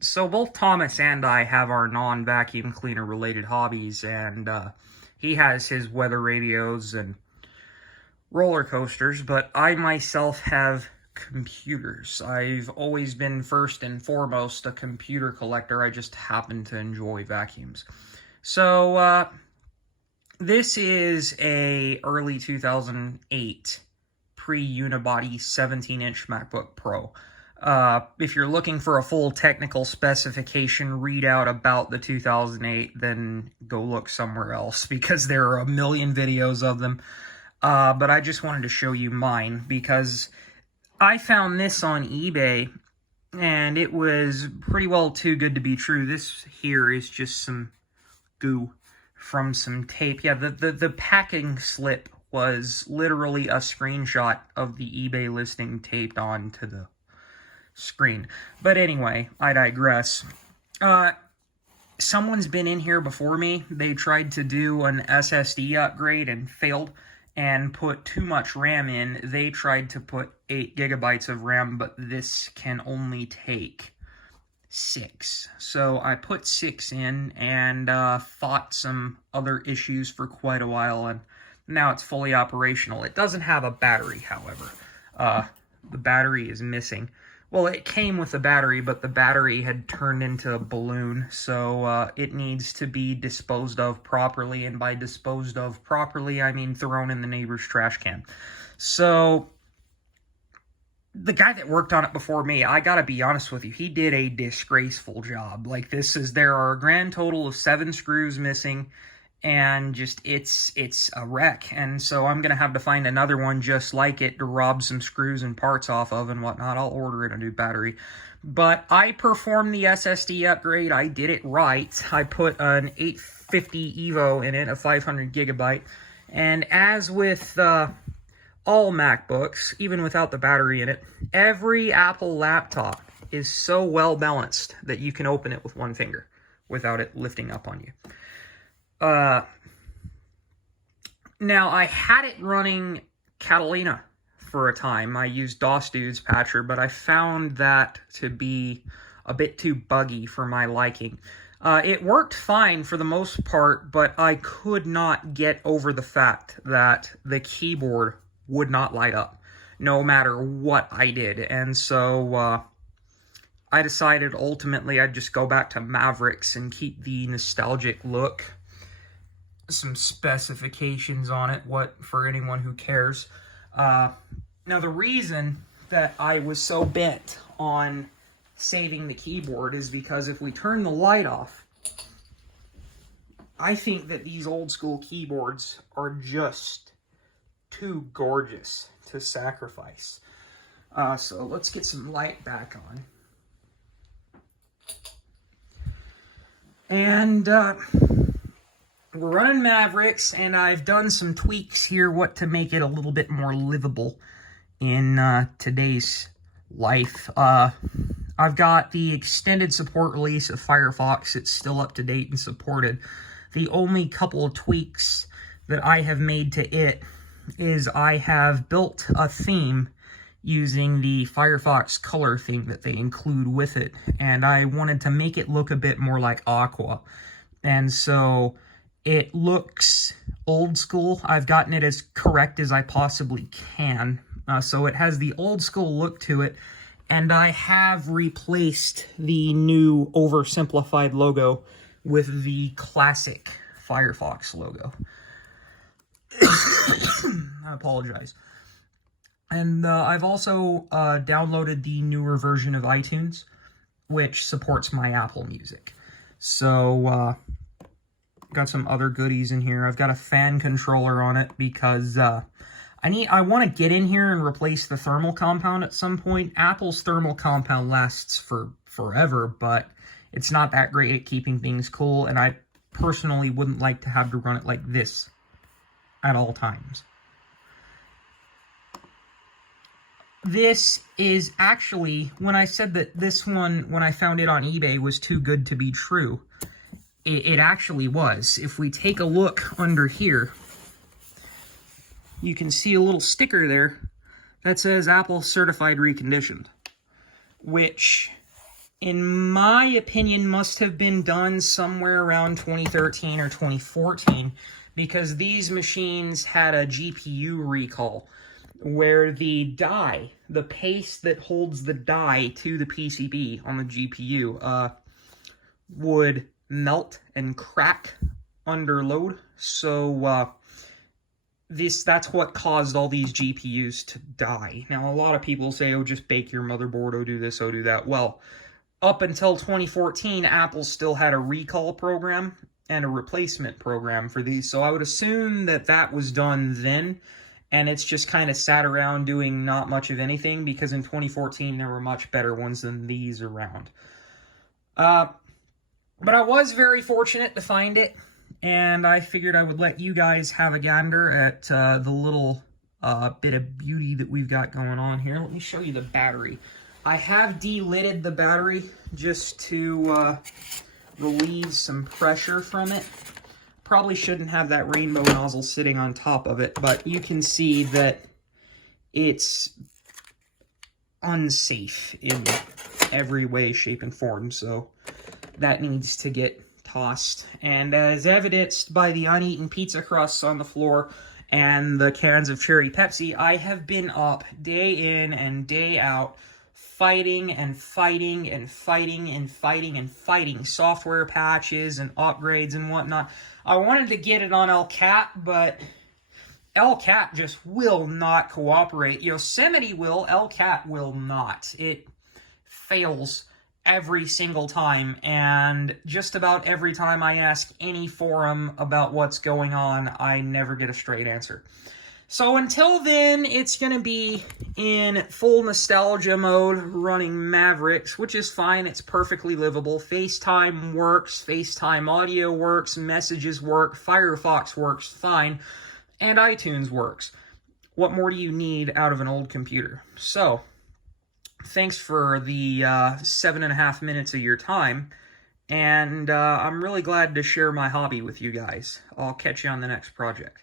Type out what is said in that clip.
So both Thomas and I have our non-vacuum cleaner related hobbies, and he has his weather radios and roller coasters, but I myself have computers. I've always been first and foremost a computer collector. I just happen to enjoy vacuums. So this is a early 2008 pre-unibody 17-inch MacBook Pro. If you're looking for a full technical specification readout about the 2008, then go look somewhere else, because there are a million videos of them. But I just wanted to show you mine, because I found this on eBay, and it was pretty well too good to be true. This here is just some goo from some tape. Yeah, the packing slip was literally a screenshot of the eBay listing taped onto the screen. But anyway, I digress. Someone's been in here before me. They tried to do an SSD upgrade and failed and put too much RAM in. They tried to put 8 gigabytes of RAM, but this can only take 6. So I put 6 in and fought some other issues for quite a while, and now it's fully operational. It doesn't have a battery, however. The battery is missing. Well, it came with a battery, but the battery had turned into a balloon, so it needs to be disposed of properly, and by disposed of properly, I mean thrown in the neighbor's trash can. So the guy that worked on it before me, I gotta be honest with you, he did a disgraceful job. Like, there are a grand total of 7 screws missing, and just, it's a wreck. And so I'm gonna have to find another one just like it to rob some screws and parts off of and whatnot. I'll order it a new battery. But I performed the SSD upgrade. I did it right. I put an 850 Evo in it, a 500 gigabyte. And as with all MacBooks, even without the battery in it, every Apple laptop is so well balanced that you can open it with one finger without it lifting up on you. Now, I had it running Catalina for a time. I used DOS Dude's patcher, but I found that to be a bit too buggy for my liking. It worked fine for the most part, but I could not get over the fact that the keyboard would not light up, no matter what I did. And so, I decided ultimately I'd just go back to Mavericks and keep the nostalgic look. Some specifications on it, for anyone who cares. Now, the reason that I was so bent on saving the keyboard is because if we turn the light off, I think that these old school keyboards are just too gorgeous to sacrifice. So let's get some light back on. And we're running Mavericks, and I've done some tweaks here to make it a little bit more livable in today's life. I've got the extended support release of Firefox. It's still up to date and supported. The only couple of tweaks that I have made to it is I have built a theme using the Firefox color theme that they include with it, and I wanted to make it look a bit more like Aqua. And so it looks old school. I've gotten it as correct as I possibly can. So it has the old school look to it, and I have replaced the new oversimplified logo with the classic Firefox logo. I apologize. And I've also downloaded the newer version of iTunes, which supports my Apple Music. So, got some other goodies in here. I've got a fan controller on it because I want to get in here and replace the thermal compound at some point. Apple's thermal compound lasts for forever, but it's not that great at keeping things cool, and I personally wouldn't like to have to run it like this at all times. This is actually, when I said that this one, when I found it on eBay, was too good to be true, it actually was. If we take a look under here, you can see a little sticker there that says Apple Certified Reconditioned, which in my opinion, must have been done somewhere around 2013 or 2014, because these machines had a GPU recall where the die, the paste that holds the die to the PCB on the GPU, would melt and crack under load. So that's what caused all these GPUs to die. Now, a lot of people say, oh, just bake your motherboard, oh, do this, oh, do that. Well, up until 2014, Apple still had a recall program and a replacement program for these. So I would assume that that was done then, and it's just kind of sat around doing not much of anything, because in 2014 there were much better ones than these around. But I was very fortunate to find it, and I figured I would let you guys have a gander at the little bit of beauty that we've got going on here. Let me show you the battery. I have de-lidded the battery just to relieve some pressure from it. Probably shouldn't have that rainbow nozzle sitting on top of it, but you can see that it's unsafe in every way, shape, and form, so that needs to get tossed. And as evidenced by the uneaten pizza crusts on the floor and the cans of cherry Pepsi, I have been up day in and day out fighting and fighting and fighting and fighting and fighting software patches and upgrades and whatnot. I wanted to get it on LCAT, but LCAT just will not cooperate. Yosemite will, LCAT will not. It fails every single time, and just about every time I ask any forum about what's going on, I never get a straight answer. So until then, it's going to be in full nostalgia mode, running Mavericks, which is fine. It's perfectly livable. FaceTime works, FaceTime audio works, messages work, Firefox works fine, and iTunes works. What more do you need out of an old computer? So, thanks for the 7.5 minutes of your time, and I'm really glad to share my hobby with you guys. I'll catch you on the next project.